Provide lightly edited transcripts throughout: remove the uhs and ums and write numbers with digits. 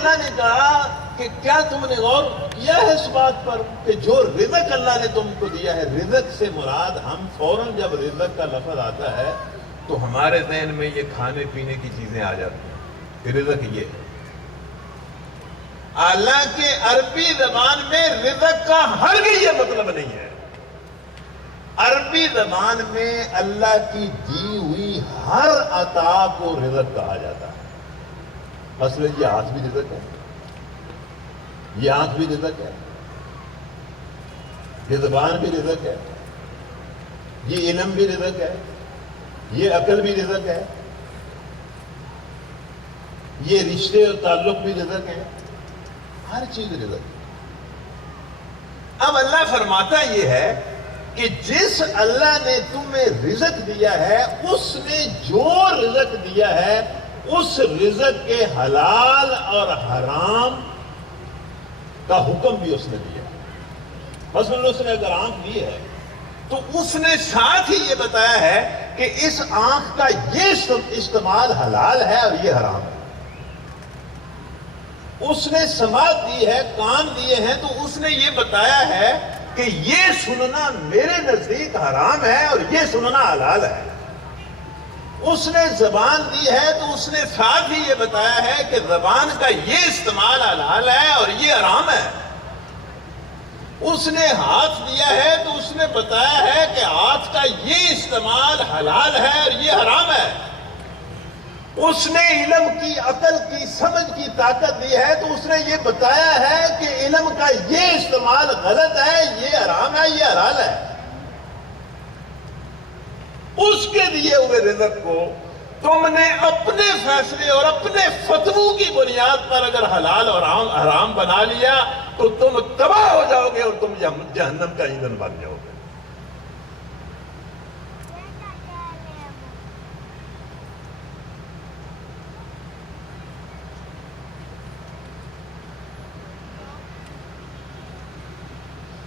اللہ نے کہا کہ کیا تم نے غور کیا ہے اس بات پر کہ جو رزق اللہ نے تم کو دیا ہے، رزق سے مراد ہم فوراً جب رزق کا لفظ آتا ہے تو ہمارے ذہن میں یہ کھانے پینے کی چیزیں آ جاتی ہیں کہ رزق یہ ہے۔ حالانکہ عربی زبان میں رزق کا ہرگز یہ مطلب نہیں ہے۔ عربی زبان میں اللہ کی دی ہوئی ہر عطا کو رزق کہا جاتا ہے۔ مثلا یہ ہاتھ بھی رزق ہے، یہ آنکھ بھی رزق ہے، یہ زبان بھی رزق ہے، یہ علم بھی رزق ہے، یہ عقل بھی رزق ہے، یہ رشتے اور تعلق بھی رزق ہے، ہر چیز رزق ہے۔ اب اللہ فرماتا یہ ہے کہ جس اللہ نے تمہیں رزق دیا ہے، اس نے جو رزق دیا ہے اس رزق کے حلال اور حرام کا حکم بھی اس نے دیا۔ مثلا اس نے اگر آنکھ دی ہے تو اس نے ساتھ ہی یہ بتایا ہے کہ اس آنکھ کا یہ استعمال حلال ہے اور یہ حرام ہے۔ اس نے سماعت دی ہے، کان دیے ہیں، تو اس نے یہ بتایا ہے کہ یہ سننا میرے نزدیک حرام ہے اور یہ سننا حلال ہے۔ اس نے زبان دی ہے تو اس نے ساتھ ہی یہ بتایا ہے کہ زبان کا یہ استعمال حلال ہے اور یہ حرام ہے۔ اس نے ہاتھ دیا ہے تو اس نے بتایا ہے کہ ہاتھ کا یہ استعمال حلال ہے اور یہ حرام ہے۔ اس نے علم کی، عقل کی، سمجھ کی طاقت دی ہے تو اس نے یہ بتایا ہے کہ علم کا یہ استعمال غلط ہے، یہ حرام ہے، یہ حلال ہے۔ اس کے دیے ہوئے رزق کو تم نے اپنے فیصلے اور اپنے فتووں کی بنیاد پر اگر حلال اور حرام بنا لیا تو تم تباہ ہو جاؤ گے اور تم جہنم کا ایندھن بن جاؤ گے۔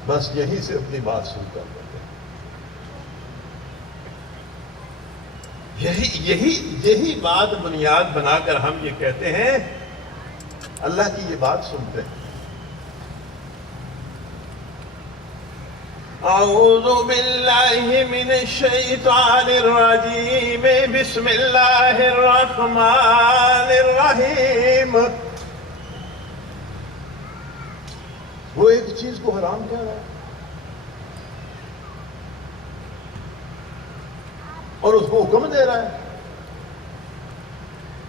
بس یہیں سے اپنی بات شروع کر دیتے ہیں۔ یہی بات بنیاد بنا کر ہم یہ کہتے ہیں، اللہ کی یہ بات سنتے ہیں۔ اعوذ باللہ من الشیطان الرجیم، بسم اللہ الرحمن الرحیم۔ وہ ایک چیز کو حرام کہہ رہا ہے اور اس کو حکم دے رہا ہے،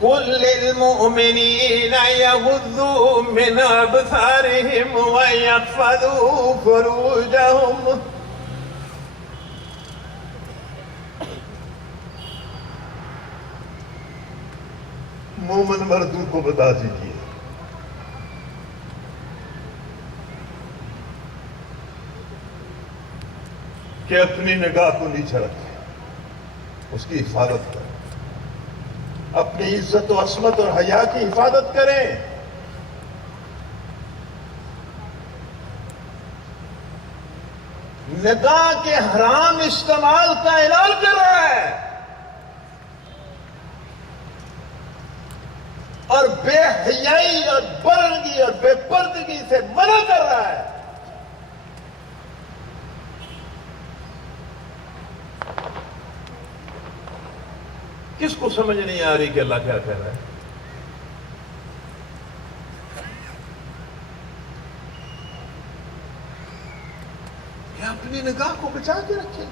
قُل لِّلْمُؤْمِنِينَ يَغُضُّوا مِنْ أَبْصَارِهِمْ وَيَحْفَظُوا فُرُوجَهُمْ۔ مومن مردوں کو بتا دیجیے کہ اپنی نگاہ کو نیچے رکھیں، اس کی حفاظت کریں، اپنی عزت و عصمت اور حیا کی حفاظت کریں۔ نگاہ کے حرام استعمال کا اعلان کر رہا ہے اور بے حیائی اور برنگی اور بے پردگی سے منع کر رہا ہے۔ کس کو سمجھ نہیں آ رہی کہ اللہ کیا کہہ رہا ہے؟ یہ اپنی نگاہ کو بچا کے رکھے،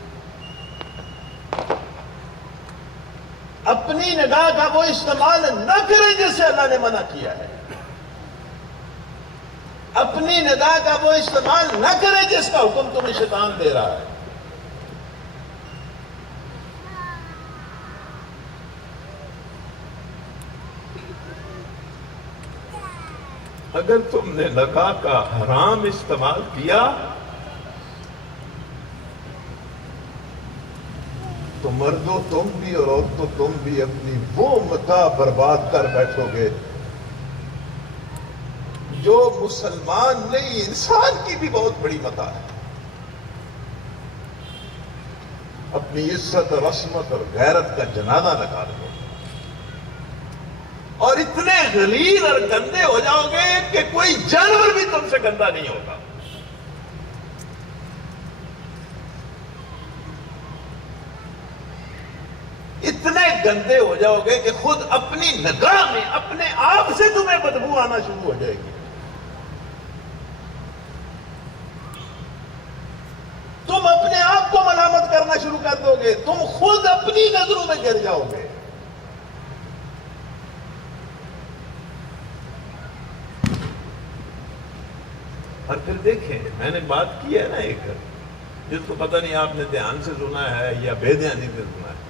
اپنی نگاہ کا وہ استعمال نہ کرے جسے اللہ نے منع کیا ہے، اپنی نگاہ کا وہ استعمال نہ کرے جس کا حکم تمہیں شیطان دے رہا ہے۔ اگر تم نے نگاہ کا حرام استعمال کیا تو مردوں تم بھی اور عورتوں تم بھی اپنی وہ متاع برباد کر بیٹھو گے جو مسلمان نہیں، انسان کی بھی بہت بڑی متاع ہے۔ اپنی عزت اور عصمت اور غیرت کا جنازہ لگا دو اور اتنے غلیظ اور گندے ہو جاؤ گے کہ کوئی جانور بھی تم سے گندا نہیں ہوگا. اتنے گندے ہو جاؤ گے کہ خود اپنی نگاہ میں اپنے آپ سے تمہیں بدبو آنا شروع ہو جائے گی. تم اپنے آپ کو ملامت کرنا شروع کر دو گے. تم خود اپنی نظروں میں گر جاؤ گے. اور پھر دیکھیں، میں نے بات کی ہے نا ایک، جس کو پتہ نہیں آپ نے دھیان سے سنا ہے یا بے دھیانی سے سنا ہے،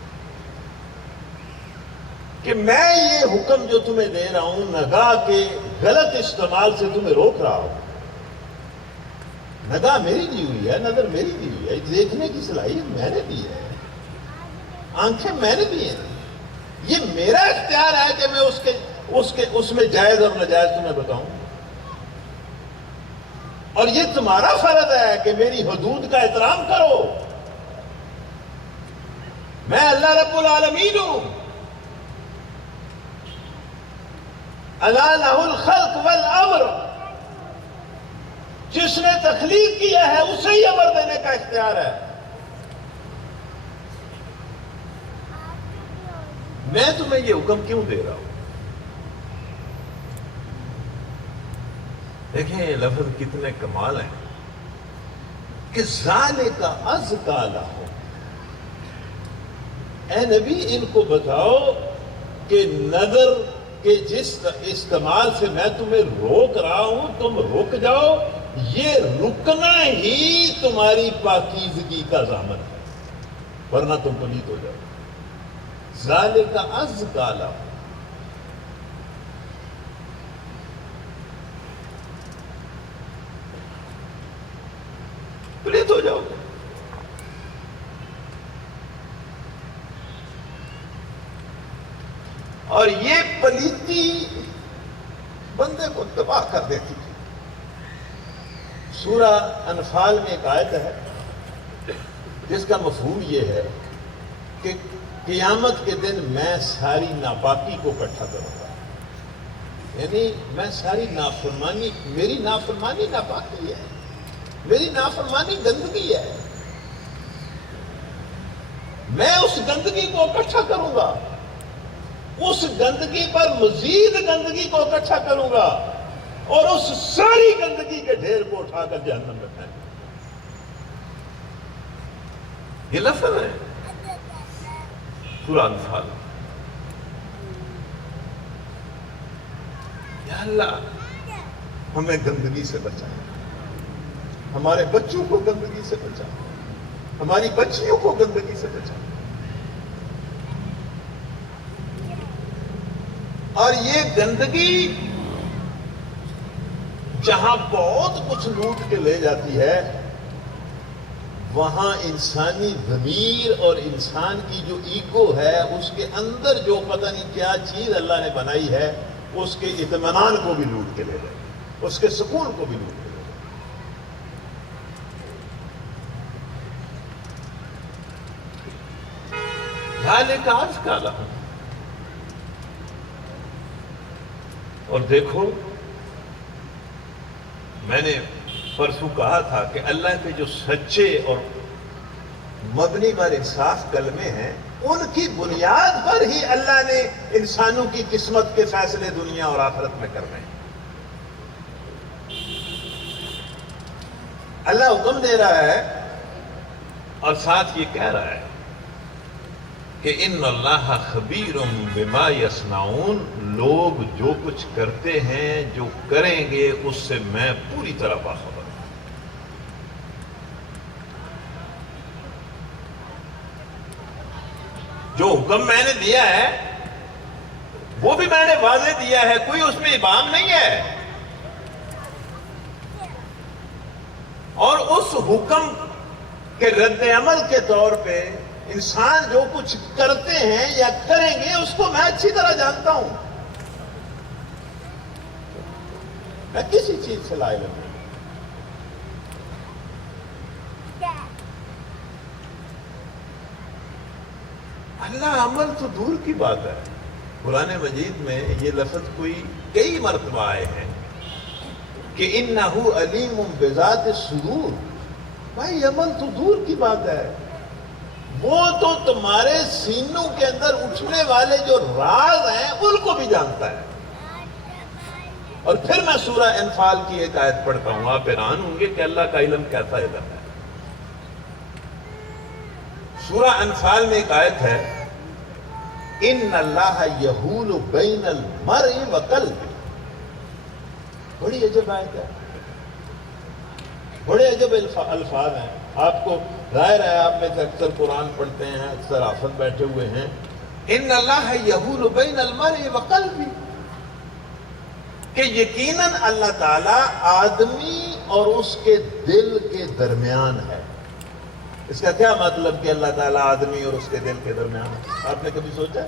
کہ میں یہ حکم جو تمہیں دے رہا ہوں نگاہ کے غلط استعمال سے تمہیں روک رہا ہوں. نگاہ میری دی ہوئی ہے، نظر میری دی ہوئی ہے، دیکھنے کی صلاحیت میں نے دی ہے، آنکھیں میں نے دی ہیں. یہ میرا اختیار ہے کہ میں اس میں جائز اور ناجائز تمہیں بتاؤں. اور یہ تمہارا فرض ہے کہ میری حدود کا احترام کرو. میں اللہ رب العالمین ہوں. الا لہ الخلق والامر، جس نے تخلیق کیا ہے اسے ہی امر دینے کا اختیار ہے. میں تمہیں یہ حکم کیوں دے رہا ہوں؟ دیکھیں یہ لفظ کتنے کمال ہیں کہ ذالک ازکی لہم. اے نبی ان کو بتاؤ کہ نظر کے جس استعمال سے میں تمہیں روک رہا ہوں تم رک جاؤ. یہ رکنا ہی تمہاری پاکیزگی کا ضامن ہے، ورنہ تم پلید ہو جاؤ. ذالک ازکی لہم. پلید ہو جاؤ گے. اور یہ پلیتی بندے کو تباہ کر دیتی تھی. سورہ انفال میں ایک آیت ہے جس کا مفہوم یہ ہے کہ قیامت کے دن میں ساری ناپاکی کو اکٹھا کروں گا. یعنی میں ساری نافرمانی، میری نافرمانی ناپاکی ہے، میری نافرمانی گندگی ہے، میں اس گندگی کو اکٹھا کروں گا. اس گندگی پر مزید گندگی کو اکٹھا کروں گا اور اس ساری گندگی کے ڈھیر کو اٹھا کر جہنم میں پھینکوں گا. یہ لفظ ہے سورہ انفال. یا اللہ ہمیں گندگی سے بچائیں، ہمارے بچوں کو گندگی سے بچائیں، ہماری بچیوں کو گندگی سے بچائیں. اور یہ گندگی جہاں بہت کچھ لوٹ کے لے جاتی ہے، وہاں انسانی ضمیر اور انسان کی جو ایگو ہے اس کے اندر جو پتہ نہیں کیا چیز اللہ نے بنائی ہے، اس کے اطمینان کو بھی لوٹ کے لے جائے، اس کے سکون کو بھی لوٹ کے لے جائے. ذالک ازکی لہم. اور دیکھو میں نے پرسوں کہا تھا کہ اللہ کے جو سچے اور مبنی پر انصاف کلمے ہیں ان کی بنیاد پر ہی اللہ نے انسانوں کی قسمت کے فیصلے دنیا اور آخرت میں کرنے ہیں. اللہ حکم دے رہا ہے اور ساتھ یہ کہہ رہا ہے کہ ان اللہ خبیر بما یصنعون. لوگ جو کچھ کرتے ہیں، جو کریں گے، اس سے میں پوری طرح باخبر ہوں. جو حکم میں نے دیا ہے وہ بھی میں نے واضح دیا ہے، کوئی اس میں ابہام نہیں ہے. اور اس حکم کے رد عمل کے طور پہ انسان جو کچھ کرتے ہیں یا کریں گے اس کو میں اچھی طرح جانتا ہوں. میں کسی چیز سے لا علم نہیں. اللہ عمل تو دور کی بات ہے، قرآن مجید میں یہ لفظ کئی مرتبہ آئے ہیں کہ انہو علیم بذات الصدور. بھائی عمل تو دور کی بات ہے، وہ تو تمہارے سینوں کے اندر اٹھنے والے جو راز ہیں ان کو بھی جانتا ہے. اور پھر میں سورہ انفال کی ایک آیت پڑھتا ہوں، آپ حیران ہوں گے کہ اللہ کا علم کیسا علم ہے. سورہ انفال میں ایک آیت ہے، ان اللہ یحول بین المرء وقلبہ. بڑی عجب آیت ہے، بڑے عجب الفاظ ہیں. آپ کو ظاہر ہے آپ میں سے اکثر قرآن پڑھتے ہیں، اکثر حافظ بیٹھے ہوئے ہیں. ان اللہ یحول بین المرء وقلبہ، کہ یقیناً اللہ تعالیٰ آدمی اور اس کے دل کے درمیان ہے. اس کا کیا مطلب کہ اللہ تعالیٰ آدمی اور اس کے دل کے درمیان ہے؟ آپ نے کبھی سوچا؟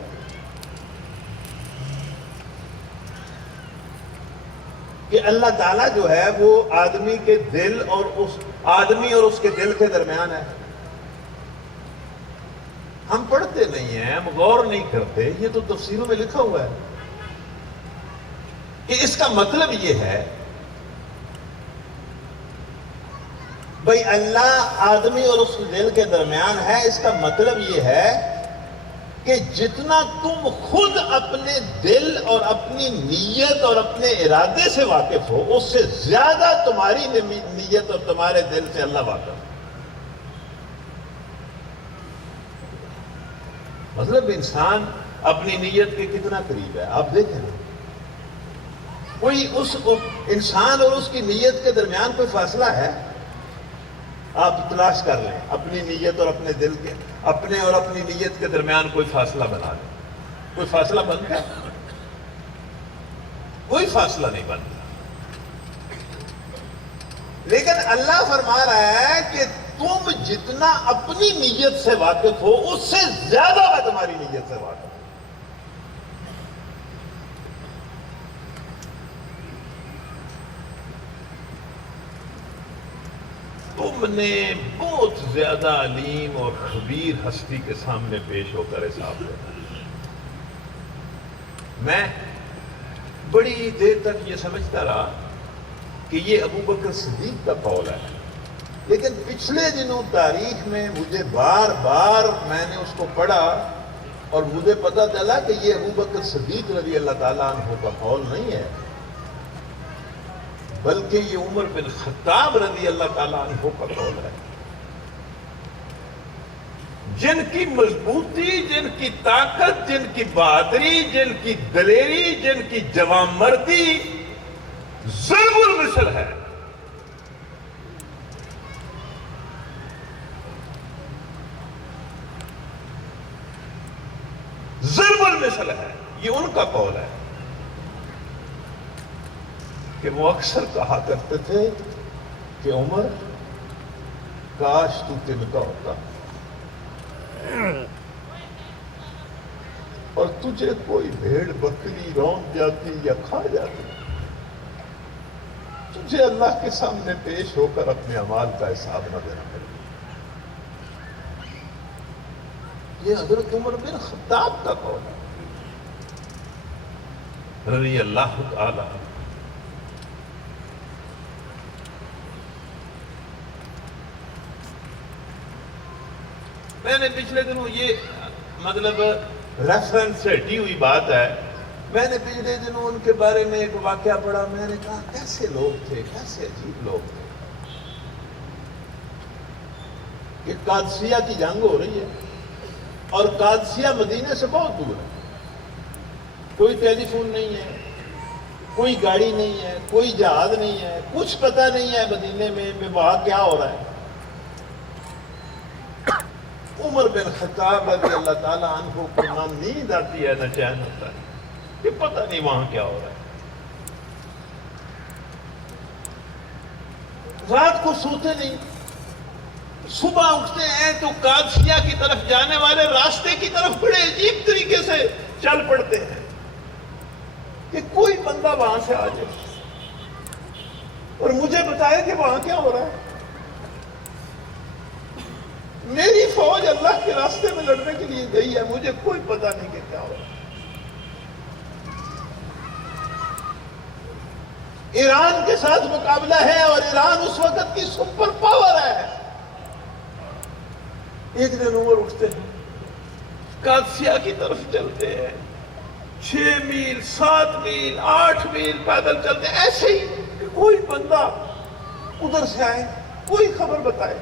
کہ اللہ تعالیٰ جو ہے وہ آدمی کے دل اور اس کے دل کے درمیان ہے. ہم پڑھتے نہیں ہیں، ہم غور نہیں کرتے. یہ تو تفسیروں میں لکھا ہوا ہے کہ اس کا مطلب یہ ہے بھئی اللہ آدمی اور اس کے دل کے درمیان ہے. اس کا مطلب یہ ہے کہ جتنا تم خود اپنے دل اور اپنی نیت اور اپنے ارادے سے واقف ہو، اس سے زیادہ تمہاری نیت اور تمہارے دل سے اللہ واقف ہے. مطلب انسان اپنی نیت کے کتنا قریب ہے. آپ دیکھیں نا، کوئی اس انسان اور اس کی نیت کے درمیان کوئی فاصلہ ہے؟ آپ تلاش کر لیں اپنی نیت اور اپنے دل کے، اپنے اور اپنی نیت کے درمیان کوئی فاصلہ بنا لیں. کوئی فاصلہ بنتا ہے؟ کوئی فاصلہ نہیں بنتا. لیکن اللہ فرما رہا ہے کہ تم جتنا اپنی نیت سے واقف ہو، اس سے زیادہ میں تمہاری نیت سے واقف ہوں. تم نے بہت زیادہ علیم اور خبیر ہستی کے سامنے پیش ہو کر حساب دینا. میں بڑی دیر تک یہ سمجھتا رہا کہ یہ ابو بکر صدیق کا قول ہے، لیکن پچھلے دنوں تاریخ میں مجھے بار بار میں نے اس کو پڑھا اور مجھے پتا چلا کہ یہ ابو بکر صدیق رضی اللہ تعالیٰ عنہ کا قول نہیں ہے، بلکہ یہ عمر بن خطاب رضی اللہ تعالیٰ عنہ کا قول ہے، جن کی مضبوطی، جن کی طاقت، جن کی بہادری، جن کی دلیری، جن کی جوان مردی ضرب المثل ہے. ضرب المثل ہے. یہ ان کا قول ہے کہ وہ اکثر کہا کرتے تھے کہ عمر کاش تو تن کا ہوتا اور تجھے کوئی بھیڑ بکری رونق جاتی یا کھا جاتی، تجھے اللہ کے سامنے پیش ہو کر اپنے اعمال کا حساب نہ دینا پڑے. یہ حضرت عمر بن خطاب کا قول ہے رضی اللہ تعالی. میں نے پچھلے دنوں یہ مطلب ریفرنس سے ہٹی ہوئی بات ہے، میں نے پچھلے دنوں ان کے بارے میں ایک واقعہ پڑھا. میں نے کہا کیسے لوگ تھے، کیسے عجیب لوگ تھے. کہ قادسیہ کی جنگ ہو رہی ہے اور قادسیہ مدینے سے بہت دور ہے، کوئی ٹیلی فون نہیں ہے، کوئی گاڑی نہیں ہے، کوئی جہاز نہیں ہے، کچھ پتہ نہیں ہے مدینے میں وہاں کیا ہو رہا ہے. عمر بن خطاب رضی اللہ تعالیٰ عنہ کو نہ نیند آتی ہے نہ چین ہوتا ہے کہ پتہ نہیں وہاں کیا ہو رہا ہے. رات کو سوتے نہیں، صبح اٹھتے ہیں تو قادسیہ کی طرف جانے والے راستے کی طرف بڑے عجیب طریقے سے چل پڑتے ہیں کہ کوئی بندہ وہاں سے آ جائے اور مجھے بتائے کہ وہاں کیا ہو رہا ہے. میری فوج اللہ کے راستے میں لڑنے کے لیے گئی ہے، مجھے کوئی پتہ نہیں کہ کیا ہو رہا ہے. ایران کے ساتھ مقابلہ ہے اور ایران اس وقت کی سپر پاور ہے. ایک دن عمر اٹھتے ہیں، قادسیہ کی طرف چلتے ہیں، 6 میل 7 میل 8 میل پیدل چلتے ہیں، ایسے ہی کہ کوئی بندہ ادھر سے آئے، کوئی خبر بتائے.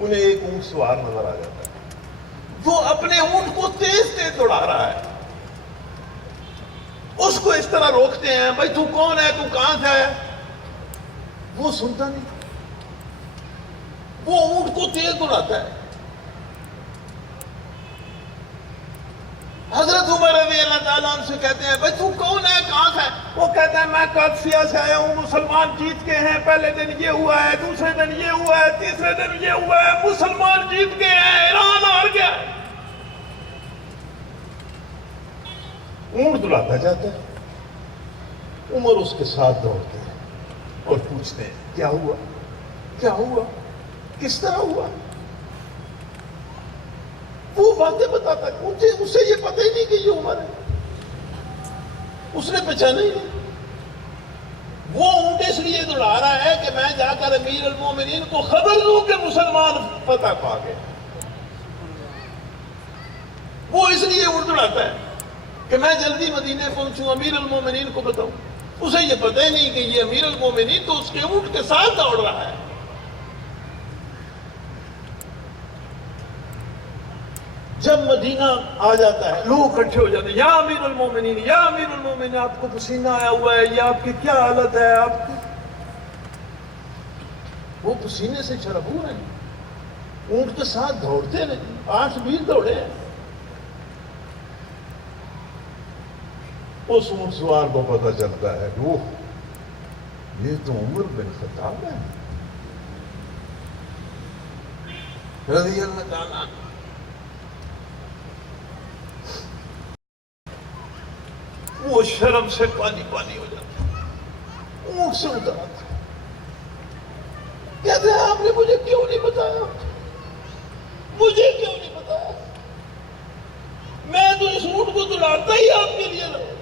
انہیں ایک اونٹ سوار نظر آ جاتا ہے جو اپنے اونٹ کو تیز تیز دوڑا رہا ہے. اس کو اس طرح روکتے ہیں، بھائی تو کون ہے، تو کہاں سے آیا؟ وہ سنتا نہیں، وہ اونٹ کو تیز دوڑاتا ہے. حضرت عمر رضی اللہ تعالیٰ عنہ سے کہتے ہیں بھائی تو کون ہے، کہاں سے ہے؟ وہ کہتا ہے میں قادسیہ سے آیا ہوں، مسلمان جیت کے ہیں، پہلے دن یہ ہوا ہے، دوسرے دن یہ ہوا ہے، تیسرے دن یہ ہوا ہے، مسلمان جیت کے ہیں، ایران ہار گیا ہے. اونٹ دلاتا جاتا ہے. عمر اس کے ساتھ دوڑتے ہیں اور پوچھتے ہیں کیا ہوا، کیا ہوا، کس طرح ہوا. وہ باتیں بتاتا ہے، اسے یہ پتہ ہی نہیں کہ یہ عمر ہے، اس نے پہچانا ہی نہیں. وہ اونٹ اس لیے دوڑا رہا ہے کہ میں جا کر امیر المومنین کو خبر دوں کہ مسلمان فتح پا گئے. وہ اس لیے اونٹ دوڑاتا ہے کہ میں جلدی مدینے پہنچوں، امیر المومنین کو بتاؤں. اسے یہ پتہ ہی نہیں کہ یہ امیر المومنین تو اس کے اونٹ کے ساتھ دوڑ رہا ہے. جب مدینہ آ جاتا ہے لوگ اکٹھے ہو جاتے ہیں، یا امیر المومنین، یا امیر المومنین، آپ کو پسینہ آیا ہوا ہے، یہ آپ کی کیا حالت ہے، آپ کی. وہ پسینے سے چربور ہیں، اونٹ کے ساتھ دوڑتے رہے، 8 میل دوڑے ہیں. اس اونٹ سوار کو پتہ چلتا ہے وہ یہ تو عمر بن خطاب ہے رضی اللہ تعالیٰ. وہ شرم سے پانی پانی ہو جاتا ہے، اونٹ سے اتر آتا ہے، کہتے ہیں آپ نے مجھے کیوں نہیں بتایا، مجھے کیوں نہیں بتایا، میں تو اس اونٹ کو دوڑاتا ہی آپ کے لیے رہا.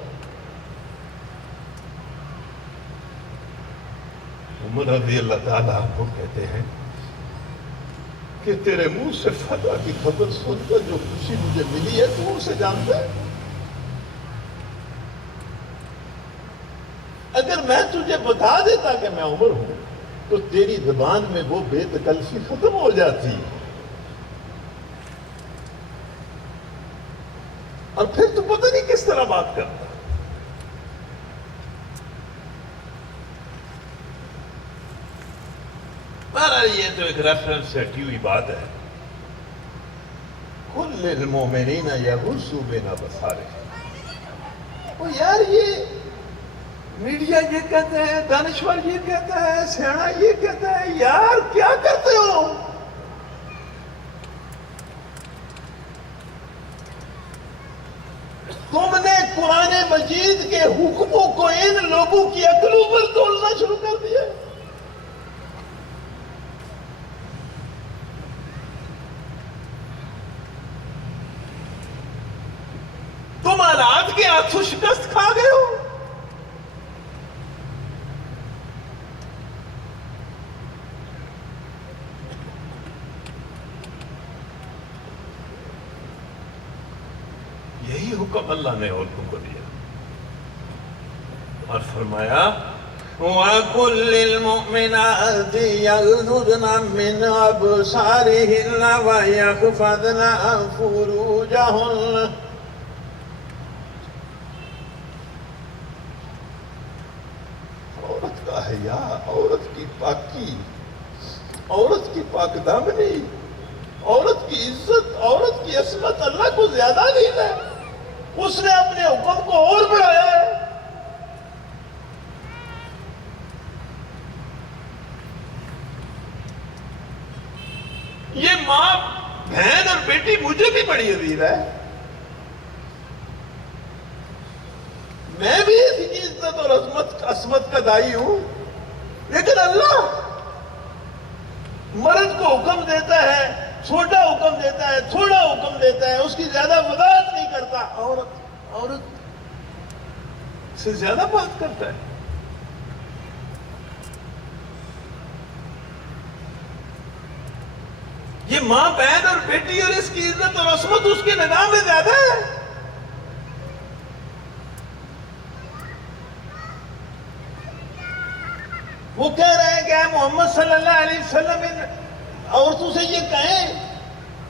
عمر رضی اللہ تعالیٰ عنہ کہتے ہیں کہ تیرے منہ سے فتح کی خبر سن کر جو خوشی مجھے ملی ہے تو اسے جانتا ہے. اگر میں تجھے بتا دیتا کہ میں عمر ہوں تو تیری زبان میں وہ بے تکلفی ختم ہو جاتی اور پھر تو پتہ نہیں کس طرح بات کرتا. بہرحال یہ تو ایک ریفرنس سے ہٹی ہوئی بات ہے. کل للمومنین یغضوا من ابصارہم. وہ یار یہ میڈیا یہ کہتے ہیں، دانشور یہ کہتا ہے، سیاح یہ کہتا ہے، یار کیا کرتے ہو؟ تم نے قرآن مجید کے حکموں کو ان لوگوں کی عقلوں پر تولنا شروع کر دیا. تم حالات کے ہاتھوں شکست کھا گئے ہو. یہی حکم اللہ نے عورتوں کو دیا اور فرمایا وَقُلْ لِلْمُؤْمِنَاتِ يَغْضُضْنَ مِنْ أَبْصَارِهِنَّ وَيَحْفَظْنَ فُرُوجَهُنَّ. عورت کا حیا، عورت کی پاکی، عورت کی پاک دامنی، عورت کی عزت، عورت کی عصمت اللہ کو زیادہ نہیں ہے. اس نے اپنے حکم کو اور بڑھایا ہے. یہ ماں، بہن اور بیٹی مجھے بھی بڑی عزیز ہے. میں بھی اسی کی عزت اور عصمت کا دائی ہوں. لیکن اللہ مرد کو حکم دیتا ہے، چھوٹا حکم دیتا ہے، تھوڑا حکم دیتا ہے، اس کی زیادہ وضاحت نہیں کرتا. عورت سے زیادہ بات کرتا ہے. یہ ماں بہن اور بیٹی اور اس کی عزت اور عصمت اس کے نگاہ میں زیادہ ہے. وہ کہہ رہے ہیں کہ اے محمد صلی اللہ علیہ وسلم ان عورتوں سے یہ کہیں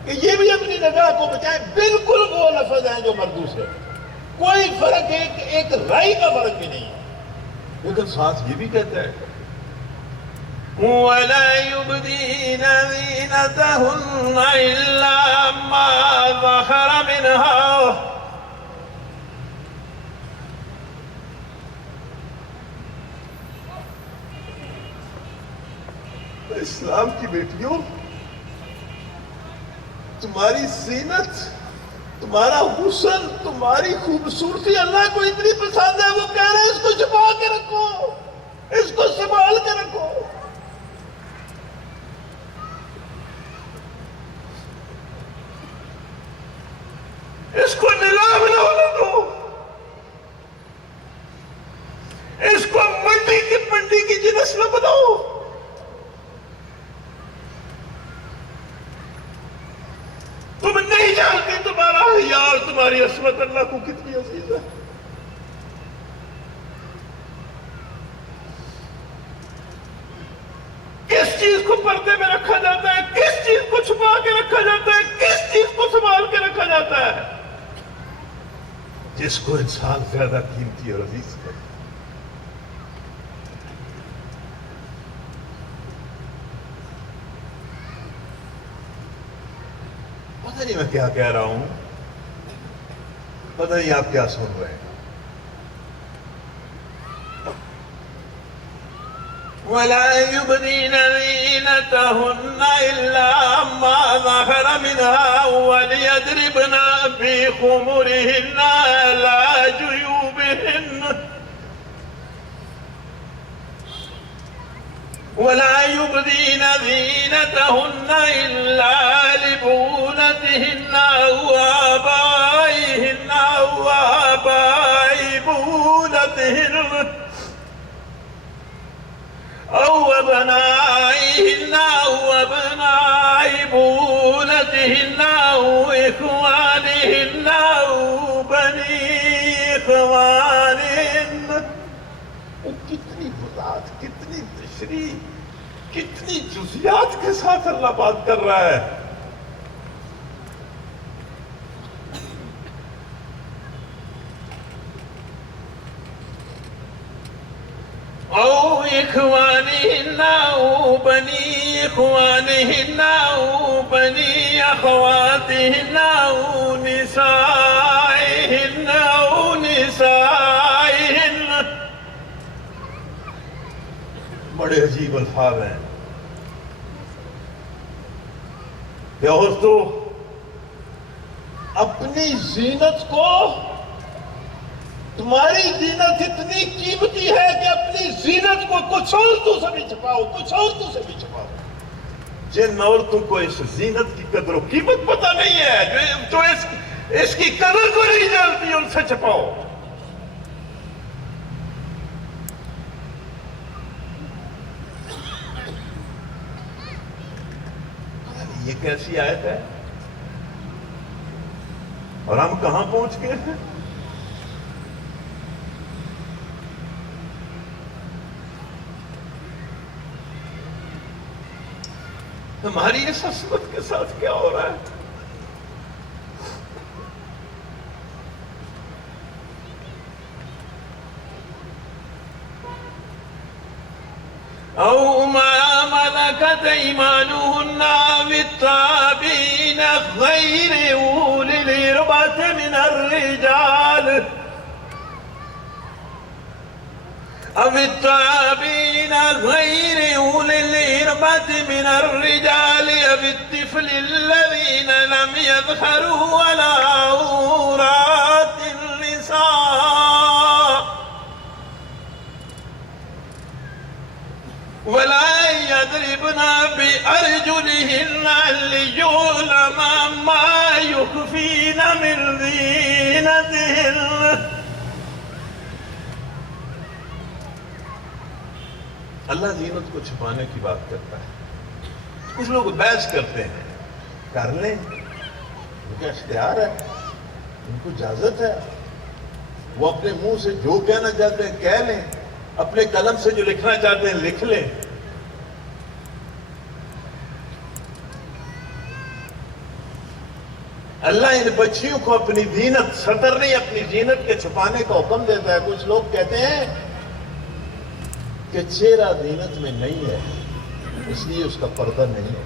کہ یہ بھی اپنی نگاہ کو بچائیں. بالکل وہ لفظ ہیں جو مردوں سے کوئی فرق ایک رائی کا فرق بھی نہیں ہے. لیکن ساتھ یہ بھی کہتا ہے وَلَا يُبْدِينَ زِينَتَهُنَّ إِلَّا مَا ظَهَرَ مِنْهَا. اسلام کی بیٹیوں، تمہاری زینت، تمہارا حسن، تمہاری خوبصورتی اللہ کو اتنی پسند ہے، وہ کہہ رہے ہیں اس کو چھپا کے رکھو، اس کو سنبھال کے رکھو. اس کو نیلام نہ ہونے دو، اس کو منڈی کی جنس نہ بناؤ. تم نہیں جانتے تمہارا حیا اور تمہاری عصمت اللہ کو کتنی عزیز ہے. کس چیز کو پردے میں رکھا جاتا ہے، کس چیز کو چھپا کے رکھا جاتا ہے، کس چیز کو سنبھال کے رکھا جاتا ہے. جس کو انسان زیادہ قیمتی اور عزیز ہے. پتہ نہیں میں کیا کہہ رہا ہوں، پتہ نہیں آپ کیا سن رہے ہیں. وَلَا يُبْدِينَ زِينَتَهُنَّ إِلَّا مَا ظَهَرَ مِنْهَا وَلْيَضْرِبْنَ بِخُمُرِهِنَّ عَلَى جُيُوبِهِنَّ. وَلَا يُبْدِينَ زِينَتَهُنَّ إِلَّا لِبُولَتِهِنَّ أَوْ آبَائِهِنَّ أَوْ آبَاءِ بُولَتِهِنَّ أو أبنائهن أو أبناء بولتهن أو إخوانهن أو بني إخوانهن. کتنی وضاحت، کتنی تشریح، کتنی جزیات کے ساتھ اللہ بات کر رہا ہے. او اخوانهن او بنی اخوانهن او بنی اخواتهن او نسائهن او نسائهن. بڑے عجیب الفاظ ہیں. دوستو، اپنی زینت کو، تمہاری زینت اتنی قیمتی ہے کہ اپنی زینت کو کچھ عورتوں سے بھی چھپاؤ، کچھ عورتوں سے بھی چھپاؤ. جن عورتوں کو اس زینت کی قدر و قیمت پتہ نہیں ہے، جو اس کی قدر کو نہیں جانتی، ان سے چھپاؤ. یہ کیسی آیت ہے اور ہم کہاں پہنچ گئے ہیں؟ ہماری اس عصمت کے ساتھ کیا ہو رہا ہے؟ او ما ملكت ايمانهن بالتابعين غير اولي الاربة من الرجال او التابعين غير اولي الاربة من الرجال او الطفل الذين لم يظهروا على عورات النساء ولا يضربن بأرجلهن ليعلم ما يخفين من زينتهن. اللہ زینت کو چھپانے کی بات کرتا ہے. کچھ لوگ بحث کرتے ہیں کر لیں، ان کا اختیار ہے، ان کو اجازت ہے، وہ اپنے منہ سے جو کہنا چاہتے ہیں کہہ لیں، اپنے قلم سے جو لکھنا چاہتے ہیں لکھ لیں۔ اللہ ان بچیوں کو اپنی زینت، ستر نہیں اپنی زینت کے چھپانے کا حکم دیتا ہے۔ کچھ لوگ کہتے ہیں کہ چہرہ زینت میں نہیں ہے اس لیے اس کا پردہ نہیں ہے۔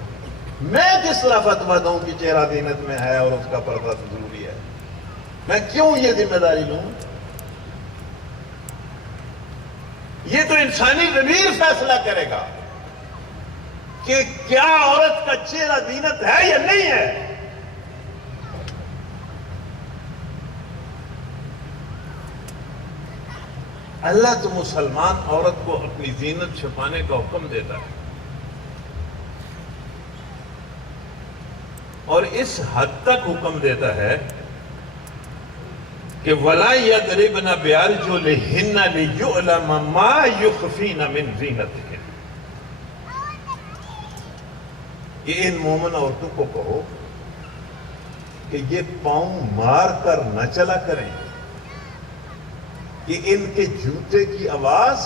میں کس طرح فتویٰ دوں کہ چہرہ زینت میں ہے اور اس کا پردہ ضروری ہے؟ میں کیوں یہ ذمہ داری لوں؟ یہ تو انسانی ضمیر فیصلہ کرے گا کہ کیا عورت کا چہرہ زینت ہے یا نہیں ہے۔ اللہ تو مسلمان عورت کو اپنی زینت چھپانے کا حکم دیتا ہے، اور اس حد تک حکم دیتا ہے کہ وَلَا يَضْرِبْنَ بِأَرْجُلِهِنَّ لِيُعْلَمَ مَا يُخْفِينَ مِنْ زِينَتِهِنَّ۔ کہ ان مومن عورتوں کو کہو کہ یہ پاؤں مار کر نہ چلا کریں، کہ ان کے جوتے کی آواز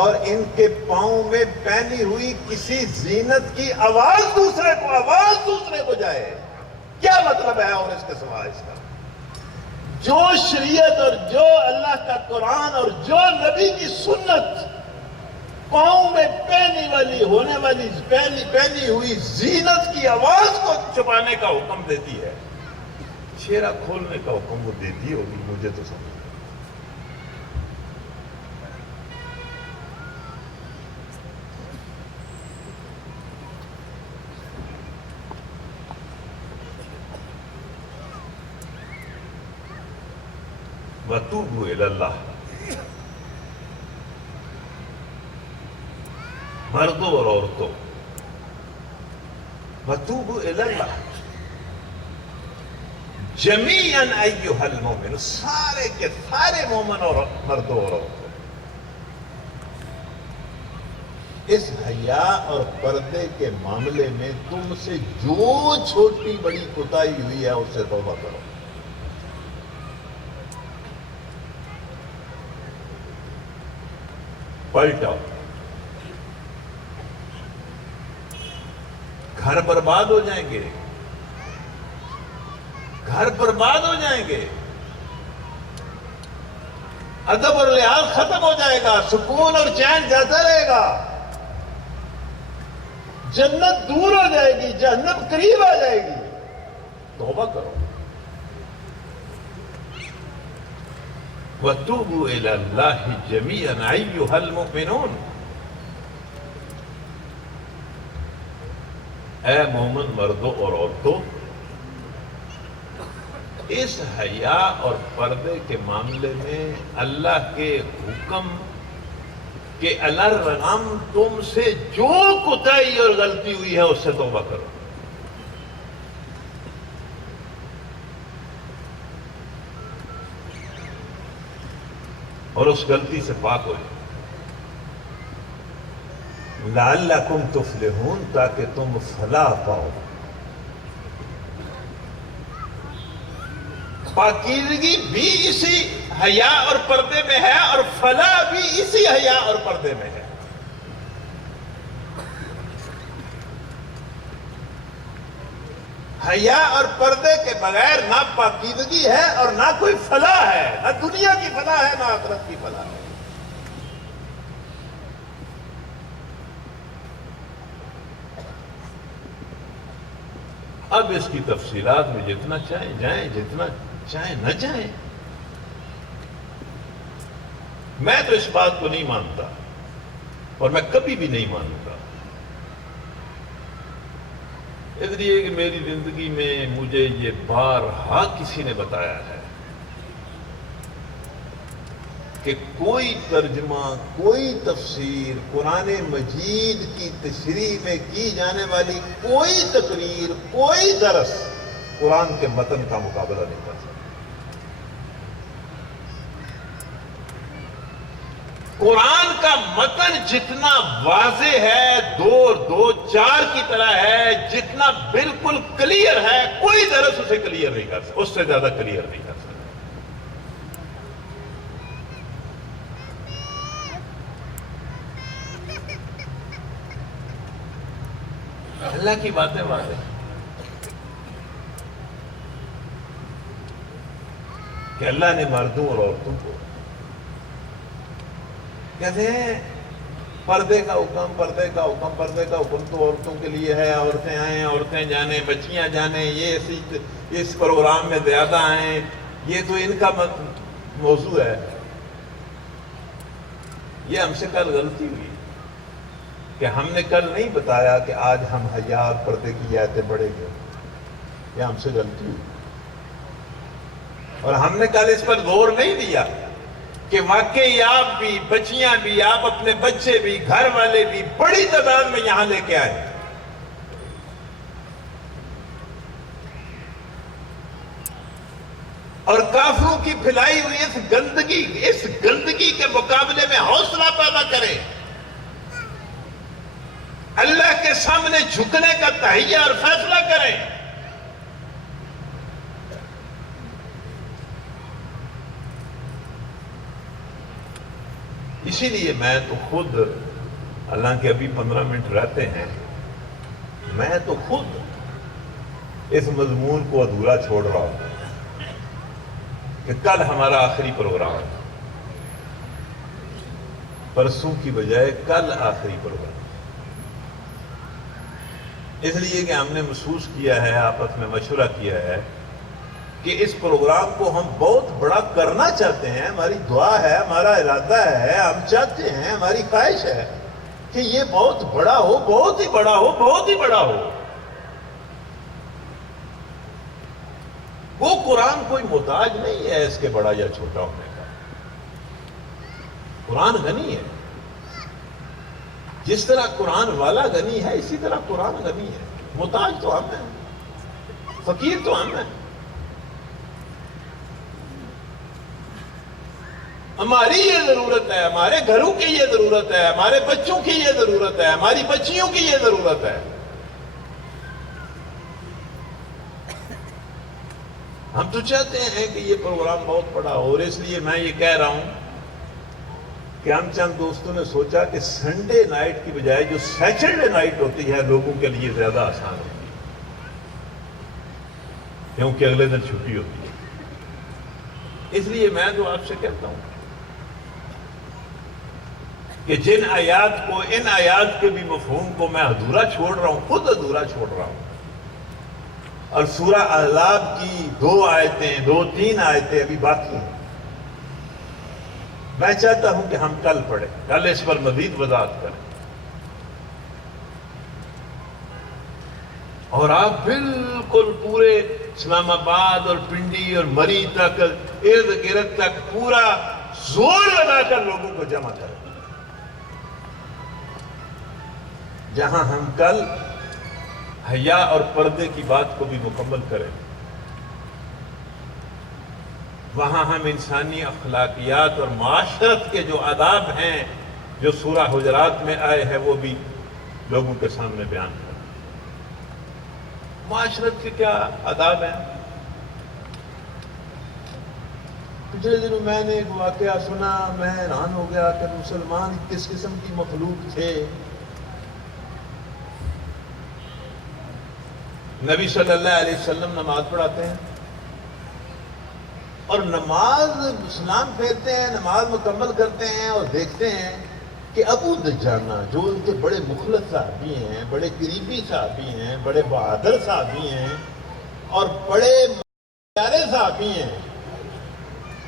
اور ان کے پاؤں میں پہنی ہوئی کسی زینت کی آواز دوسرے کو جائے۔ کیا مطلب ہے اور اس کے سوا اس کا؟ جو شریعت اور جو اللہ کا قرآن اور جو نبی کی سنت پاؤں میں پہنی ہوئی زینت کی آواز کو چھپانے کا حکم دیتی ہے، چہرہ کھولنے کا حکم وہ دیتی ہوگی، مجھے تو سمجھ۔ وَتُوبُوا إِلَى اللَّهِ، مردوں اور عورتوں، وَتُوبُوا إِلَى اللَّهِ جَمِيعًا أَيُّهَا الْمُؤْمِنُونَ، سارے کے سارے مومن اور مردوں اور عورتوں، اس حیا اور پردے کے معاملے میں تم سے جو چھوٹی بڑی کوتاہی ہوئی ہے اس سے توبہ کرو۔ پلٹاؤ، گھر برباد ہو جائیں گے، گھر برباد ہو جائیں گے، ادب اور لحاظ ختم ہو جائے گا، سکون اور چین جاتا رہے گا، جنت دور ہو جائے گی، جہنم قریب آ جائے گی۔ توبہ کرو۔ وَتُوبُوا إِلَى اللَّهِ جَمِيعًا أَيُّهَا الْمُؤْمِنُونَ، اے مومن مردوں اور عورتوں، اس حیا اور پردے کے معاملے میں اللہ کے حکم کہ الرغم تم سے جو کوتاہی اور غلطی ہوئی ہے اس سے توبہ کرو۔ اور اس غلطی سے پاک ہو جائے، لعلکم تفلحون، تاکہ تم فلاح پاؤ۔ پاکیزگی بھی اسی حیا اور پردے میں ہے اور فلاح بھی اسی حیا اور پردے میں ہے۔ حیا اور پردے کے بغیر نہ پاکیزگی ہے اور نہ کوئی فلاح ہے، نہ دنیا کی فلاح ہے نہ آخرت کی فلاح ہے۔ اب اس کی تفصیلات میں جتنا چاہیں جائیں، جتنا چاہیں نہ جائیں، میں تو اس بات کو نہیں مانتا اور میں کبھی بھی نہیں مانوں گا، اس لیے کہ میری زندگی میں مجھے یہ بارہا کسی نے بتایا ہے کہ کوئی ترجمہ، کوئی تفسیر، قرآن مجید کی تشریح میں کی جانے والی کوئی تقریر، کوئی درس قرآن کے متن کا مقابلہ نہیں کر سکتا۔ قرآن کا متن جتنا واضح ہے، 2 اور 2 4 کی طرح ہے، جتنا بالکل کلیئر ہے، کوئی درس اسے کلیئر نہیں کر سکتا، اس سے زیادہ کلیئر نہیں کر سکتا۔ اللہ کی باتیں واضح کہ اللہ نے مردوں اور عورتوں کو کہتے ہیں پردے کا حکم، پردے کا حکم، پردے کا حکم تو عورتوں کے لیے ہے، عورتیں آئیں، عورتیں جانیں، بچیاں جانیں، یہ اس پروگرام میں زیادہ آئیں، یہ تو ان کا موضوع ہے۔ یہ ہم سے کل غلطی ہوئی کہ ہم نے کل نہیں بتایا کہ آج ہم حیا اور پردے کی آیتیں پڑھیں گے، یہ ہم سے غلطی ہوئی، اور ہم نے کل اس پر غور نہیں دیا کہ واقعی آپ بھی، بچیاں بھی، آپ اپنے بچے بھی، گھر والے بھی بڑی تعداد میں یہاں لے کے آئے، اور کافروں کی پھیلائی ہوئی اس گندگی کے مقابلے میں حوصلہ پیدا کریں، اللہ کے سامنے جھکنے کا تہیہ اور فیصلہ کریں۔ اسی لیے میں تو خود، حالانکہ ابھی 15 منٹ رہتے ہیں، میں تو خود اس مضمون کو ادھورا چھوڑ رہا ہوں کہ کل ہمارا آخری پروگرام ہے، پرسوں کی بجائے کل آخری پروگرام، اس لیے کہ ہم نے محسوس کیا ہے، آپس میں مشورہ کیا ہے کہ اس پروگرام کو ہم بہت بڑا کرنا چاہتے ہیں، ہماری دعا ہے، ہمارا ارادہ ہے، ہم چاہتے ہیں، ہماری خواہش ہے کہ یہ بہت بڑا ہو، بہت ہی بڑا ہو، بہت ہی بڑا ہو۔ وہ قرآن کوئی محتاج نہیں ہے اس کے بڑا یا چھوٹا ہونے کا، قرآن غنی ہے، جس طرح قرآن والا غنی ہے اسی طرح قرآن غنی ہے، محتاج تو ہم ہیں، فقیر تو ہم ہیں، ہماری یہ ضرورت ہے، ہمارے گھروں کی یہ ضرورت ہے، ہمارے بچوں کی یہ ضرورت ہے، ہماری بچیوں کی یہ ضرورت ہے۔ ہم تو چاہتے ہیں کہ یہ پروگرام بہت بڑا ہو، اور اس لیے میں یہ کہہ رہا ہوں کہ ہم چند دوستوں نے سوچا کہ سنڈے نائٹ کی بجائے جو سیچرڈے نائٹ ہوتی ہے لوگوں کے لیے زیادہ آسان ہوتی ہے، کیونکہ اگلے دن چھٹی ہوتی ہے۔ اس لیے میں تو آپ سے کہتا ہوں کہ جن آیات کو، ان آیات کے بھی مفہوم کو میں ادھورا چھوڑ رہا ہوں، خود ادھورا چھوڑ رہا ہوں، اور سورہ احزاب کی 2 آیتیں، 2-3 آیتیں ابھی باقی ہیں، میں چاہتا ہوں کہ ہم کل پڑھیں، کل اس پر مزید وضاحت کریں، اور آپ بالکل پورے اسلام آباد اور پنڈی اور مری تک، ارد گرد تک پورا زور لگا کر لوگوں کو جمع کریں، جہاں ہم کل حیا اور پردے کی بات کو بھی مکمل کریں، وہاں ہم انسانی اخلاقیات اور معاشرت کے جو آداب ہیں جو سورہ حجرات میں آئے ہیں وہ بھی لوگوں کے سامنے بیان کریں۔ معاشرت کے کیا آداب ہیں؟ پچھلے دنوں میں نے ایک واقعہ سنا، میں حیران ہو گیا کہ مسلمان کس قسم کی مخلوق تھے۔ نبی صلی اللہ علیہ وسلم نماز پڑھاتے ہیں، اور نماز سلام پھیرتے ہیں، نماز مکمل کرتے ہیں، اور دیکھتے ہیں کہ ابو دجانہ جو ان کے بڑے مخلص صحابی ہیں، بڑے قریبی صحابی ہیں، بڑے بہادر صحابی ہیں، اور بڑے پیارے صحابی ہیں،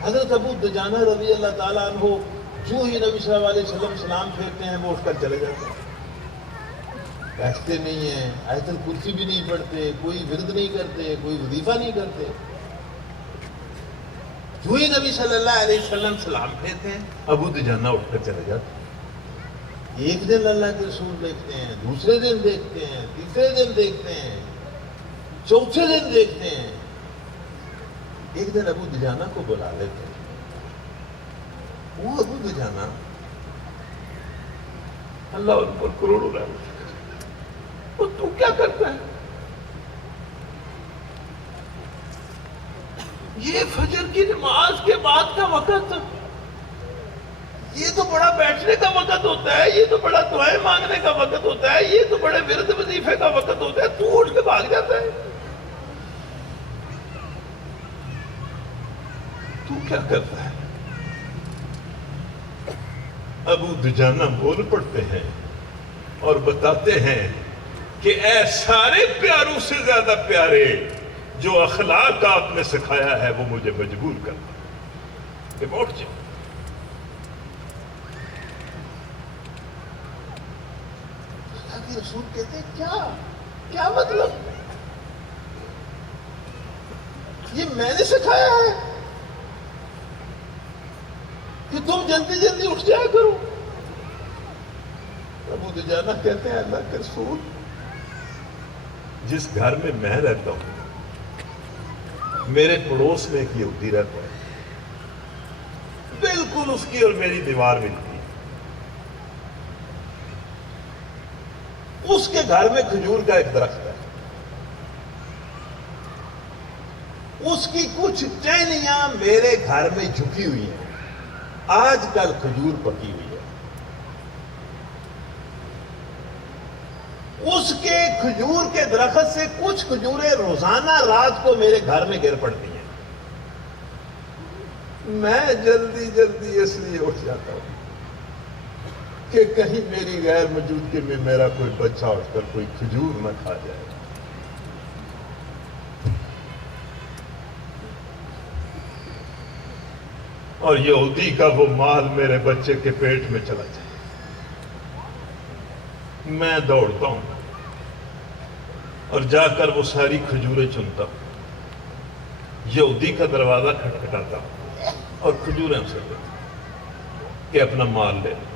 حضرت ابو دجانہ رضی اللہ تعالیٰ عنہ جو ہی نبی صلی اللہ علیہ وسلم سلام پھیرتے ہیں وہ اٹھ کر چلے جاتے ہیں، بیٹھتے نہیں ہیں، آیت الکرسی بھی نہیں پڑھتے، کوئی ورد نہیں کرتے، کوئی وظیفہ نہیں کرتے، جو ہی نبی صلی اللہ علیہ وسلم سلام پھیرتے ہیں ابو دجانہ اٹھ کر چلے جاتے ہیں۔ ایک دن اللہ کے رسول دیکھتے ہیں، دوسرے دن دیکھتے ہیں، تیسرے دن دیکھتے ہیں، چوتھے دن دیکھتے ہیں، ایک دن ابو دجانہ کو بلا لیتے ہیں۔ وہ ابو دجانہ اللہ ان پر کروڑوں رحمت کرے، اور تو کیا کرتا ہے؟ یہ فجر کی نماز کے بعد کا وقت، یہ تو بڑا بیٹھنے کا وقت ہوتا ہے، یہ تو بڑا دعائیں مانگنے کا وقت ہوتا ہے، یہ تو بڑے ورد وظیفے کا وقت ہوتا ہے، تو اٹھ کے بھاگ جاتا ہے، تو کیا کرتا ہے؟ ابو دجانہ بول پڑتے ہیں اور بتاتے ہیں کہ اے سارے پیاروں سے زیادہ پیارے، جو اخلاق آپ نے سکھایا ہے وہ مجھے مجبور کرتا ہے کہ اٹھ جاؤ۔ اللہ کے رسول کہتے ہیں کیا مطلب؟ یہ میں نے سکھایا ہے کہ تم جلدی جلدی اٹھ جایا کرو۔ ابو دجانہ کہتے ہیں اللہ کے رسول، جس گھر میں میں رہتا ہوں میرے پڑوس میں ایک یہودی رہتا ہے، بالکل اس کی اور میری دیوار ملتی ہے، اس کے گھر میں کھجور کا ایک درخت ہے، اس کی کچھ ٹہنیاں میرے گھر میں جھکی ہوئی ہیں، آج کل کھجور پکی ہوئی ہے، اس کے کھجور کے درخت سے کچھ کھجوریں روزانہ رات کو میرے گھر میں گر پڑتی ہیں، میں جلدی جلدی اس لیے اٹھ جاتا ہوں کہ کہیں میری غیر موجودگی میں میرا کوئی بچہ اٹھ کر کوئی کھجور نہ کھا جائے۔ اور یہودی کا وہ مال میرے بچے کے پیٹ میں چلا جائے۔ میں دوڑتا ہوں اور جا کر وہ ساری کھجوریں چنتا ہوں، یہودی کا دروازہ کھٹکھٹاتا ہوں اور کھجوریں اسے دیتا ہوں کہ اپنا مال لے لو۔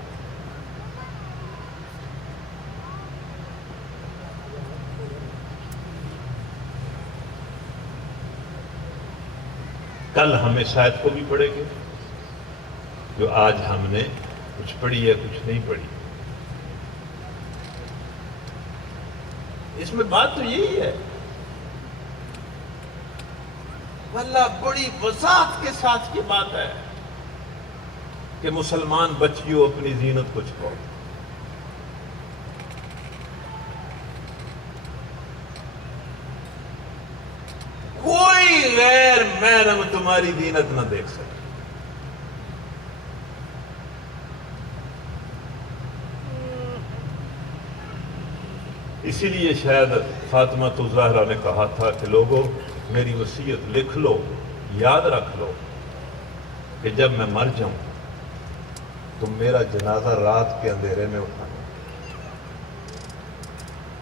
کل ہمیں شاید کو بھی پڑھیں گے جو آج ہم نے کچھ پڑھی ہے کچھ نہیں پڑھی۔ اس میں بات تو یہی ہے، واللہ بڑی وضاحت کے ساتھ یہ بات ہے کہ مسلمان بچیوں اپنی زینت کو چھپاؤ۔ کوئی غیر محرم تمہاری زینت نہ دیکھ سکے۔ اسی لیے شاید فاطمہ الزہرا نے کہا تھا کہ لوگوں میری وصیت لکھ لو، یاد رکھ لو کہ جب میں مر جاؤں تو میرا جنازہ رات کے اندھیرے میں اٹھانا،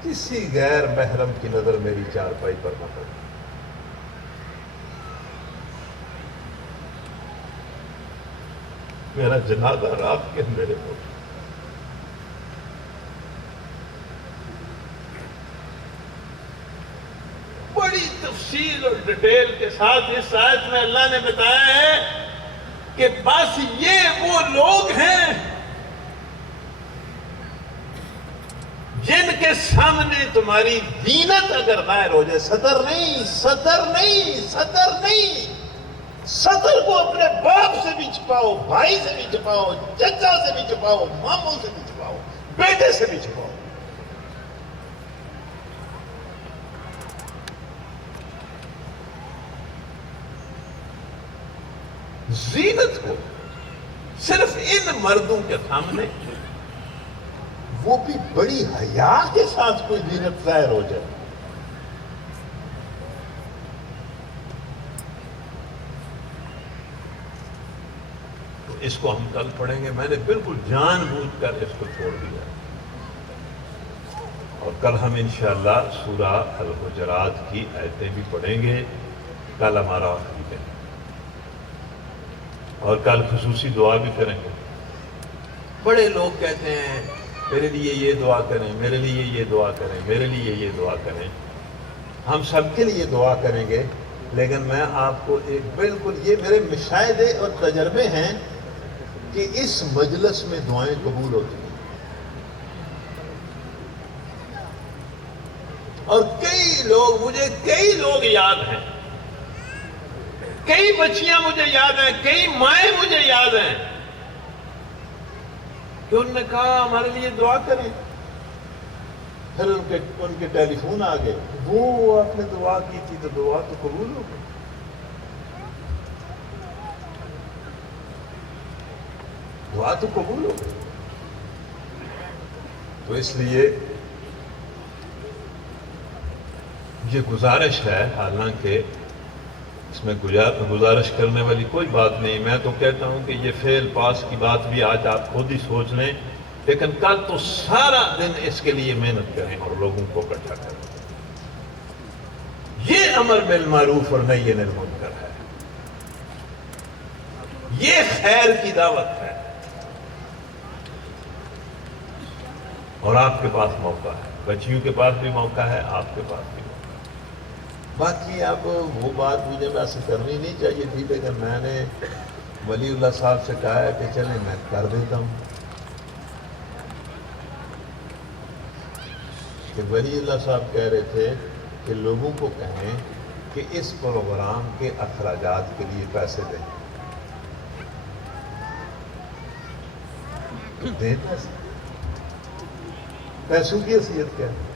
کسی غیر محرم کی نظر میری چارپائی پر نہ پڑے۔ میرا جنازہ رات کے اندھیرے میں اٹھانا۔ بڑی تفصیل اور ڈیٹیل کے ساتھ اس آیت میں اللہ نے بتایا ہے کہ بس یہ وہ لوگ ہیں جن کے سامنے تمہاری زینت اگر ظاہر ہو جائے، سطر نہیں، سطر نہیں، سطر نہیں، سطر کو اپنے باپ سے بھی چھپاؤ، بھائی سے بھی چھپاؤ، چچا سے بھی چھپاؤ، ماموں سے بھی چھپاؤ، بیٹے سے بھی چھپاؤ، زینت کو صرف ان مردوں کے سامنے، وہ بھی بڑی حیا کے ساتھ کوئی زینت ظاہر ہو جائے، تو اس کو ہم کل پڑھیں گے۔ میں نے بالکل جان بوجھ کر اس کو چھوڑ دیا، اور کل ہم انشاءاللہ سورہ الحجرات کی آیتیں بھی پڑھیں گے۔ کل ہمارا آخری دن، اور کل خصوصی دعا بھی کریں گے۔ بڑے لوگ کہتے ہیں میرے لیے یہ دعا کریں، میرے لیے یہ دعا کریں، میرے لیے یہ دعا کریں۔ ہم سب کے لیے دعا کریں گے، لیکن میں آپ کو ایک بالکل، یہ میرے مشاہدے اور تجربے ہیں کہ اس مجلس میں دعائیں قبول ہوتی ہیں۔ کئی لوگ یاد ہیں، کئی بچیاں مجھے یاد ہیں، کئی مائیں مجھے یاد ہیں کہ انہوں نے کہا ہمارے لیے دعا کریں. پھر ان کے ٹیلی فون آ گئے، وہ آپ نے دعا کی تھی تو دعا تو قبول ہو گئی. دعا تو قبول ہو گئی. تو اس لیے یہ گزارش ہے، حالانکہ اس میں گزارش کرنے والی کوئی بات نہیں. میں تو کہتا ہوں کہ یہ فعل پاس کی بات بھی آج آپ خود ہی سوچ لیں، لیکن کل تو سارا دن اس کے لیے محنت کریں اور لوگوں کو اکٹھا کریں. یہ امر بالمعروف اور نہی عن المنکر ہے، یہ خیر کی دعوت ہے، اور آپ کے پاس موقع ہے، بچیوں کے پاس بھی موقع ہے، آپ کے پاس بھی موقع ہے. باقی اب وہ بات مجھے ویسے کرنی نہیں چاہیے تھی، لیکن میں نے ولی اللہ صاحب سے کہا ہے کہ چلیں میں کر دیتا ہوں. کہ ولی اللہ صاحب کہہ رہے تھے کہ لوگوں کو کہیں کہ اس پروگرام کے اخراجات کے لیے پیسے دیں. دیں پیسوں کی حیثیت کیا ہے؟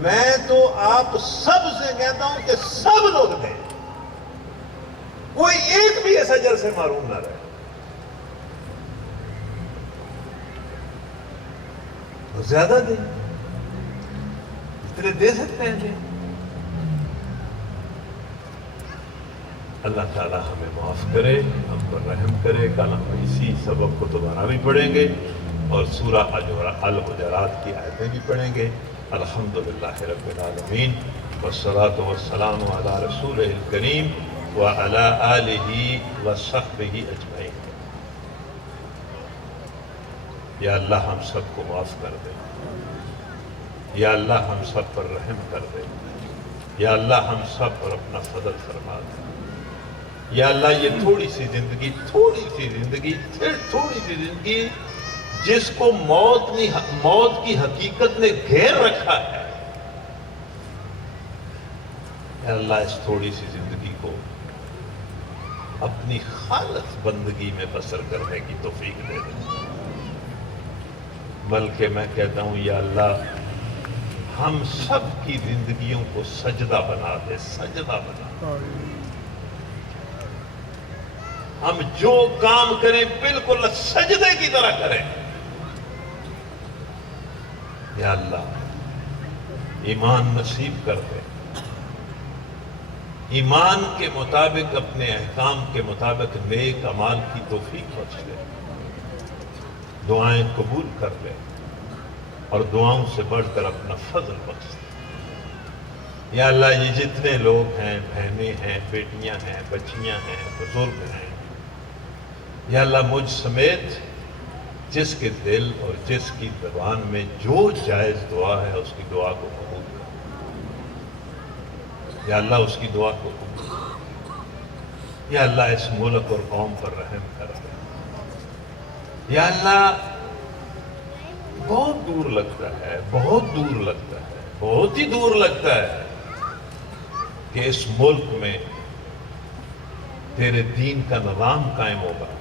میں تو آپ سب سے کہتا ہوں کہ سب لوگ دیں، کوئی ایک بھی اس اجر سے محروم نہ رہے. تو زیادہ دیں، اتنے دے سکتے ہیں دیں. اللہ تعالی ہمیں معاف کرے، ہم پر رحم کرے. کل ہم اسی سبب کو دوبارہ بھی پڑھیں گے اور سورہ الحجرات کی آیتیں بھی پڑھیں گے. الحمدللہ رب العالمین والصلاة والسلام علی رسولہ الکریم وعلی آلہ وصحبہ اجمعین. یا اللہ ہم سب کو معاف کر دے، یا اللہ ہم سب پر رحم کر دے، یا اللہ ہم سب پر اپنا فضل فرما دے. یا اللہ یہ تھوڑی سی زندگی جس کو موت کی حقیقت نے گھیر رکھا ہے، یا اللہ اس تھوڑی سی زندگی کو اپنی خالص بندگی میں بسر کرنے کی توفیق دے دے. بلکہ میں کہتا ہوں یا اللہ ہم سب کی زندگیوں کو سجدہ بنا دے، سجدہ بنا دے. ہم جو کام کریں بالکل سجدے کی طرح کریں. یا اللہ ایمان نصیب کر دے، ایمان کے مطابق اپنے احکام کے مطابق نیک اعمال کی توفیق بخش دے. دعائیں قبول کر لے اور دعاؤں سے بڑھ کر اپنا فضل بخش دے. یا اللہ یہ جتنے لوگ ہیں، بہنیں ہیں، بیٹیاں ہیں، بچیاں ہیں، بزرگ ہیں، یا اللہ مجھ سمیت جس کے دل اور جس کی زبان میں جو جائز دعا ہے اس کی دعا کو قبول کر. یا اللہ اس کی دعا کو قبول کر. یا اللہ اس ملک اور قوم پر رحم کر دے. یا اللہ بہت دور لگتا ہے، بہت دور لگتا ہے، بہت ہی دور لگتا ہے کہ اس ملک میں تیرے دین کا نظام قائم ہوگا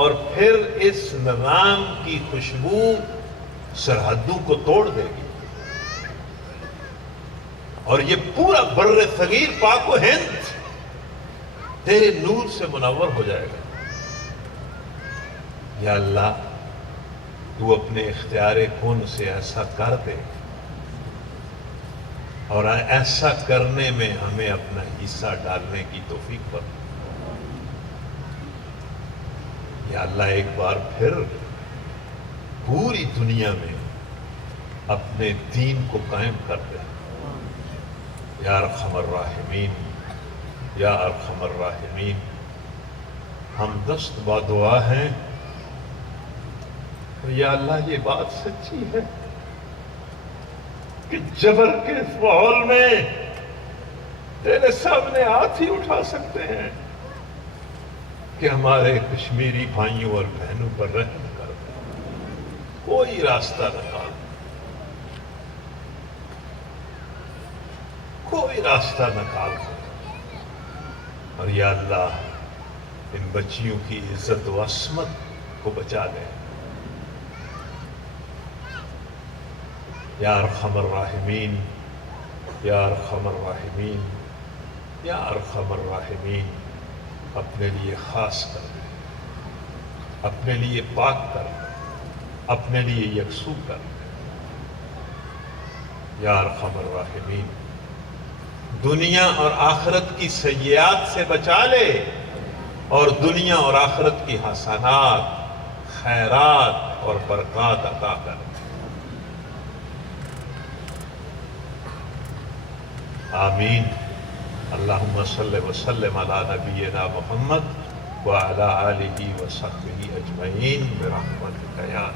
اور پھر اس نظام کی خوشبو سرحدوں کو توڑ دے گی اور یہ پورا بر صغیر پاک و ہند تیرے نور سے منور ہو جائے گا. یا اللہ تو اپنے اختیار کن سے ایسا کر دے اور ایسا کرنے میں ہمیں اپنا حصہ ڈالنے کی توفیق بخش. یا اللہ ایک بار پھر پوری دنیا میں اپنے دین کو قائم کر دے. یا ارحم الراحمین، یا ارحم الراحمین. ہم دست با دعا ہیں. یا اللہ یہ بات سچی ہے کہ جبر کے اس ماحول میں تیرے سامنے ہاتھ ہی اٹھا سکتے ہیں کہ ہمارے کشمیری بھائیوں اور بہنوں پر رحم کر دے، کوئی راستہ نکال. کوئی راستہ نکال دو، اور یا اللہ ان بچیوں کی عزت و عصمت کو بچا لے۔ یا ارحم الراحمین، یا ارحم الراحمین، یا ارحم الراحمین، اپنے لیے خاص کر دے، اپنے لیے پاک کر دے، اپنے لیے یکسو کر دے۔ یا ارحم الراحمین، دنیا اور آخرت کی سیئات سے بچا لے، اور دنیا اور آخرت کی حسنات، خیرات اور برکات عطا کر دے۔ آمین۔ اللہم صلی وسلم علی نبینا محمد وعلی آلہ وصحبہ اجمعین برحمتک یا